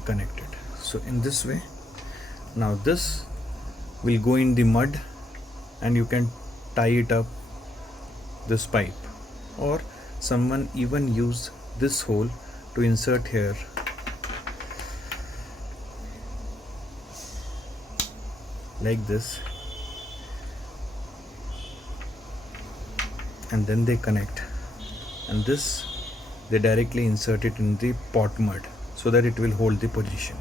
and connect it. So in this way, now this will go in the mud and you can tie it up this pipe, or someone even use this hole to insert here like this, and then they connect, and this they directly insert it in the pot mud so that it will hold the position.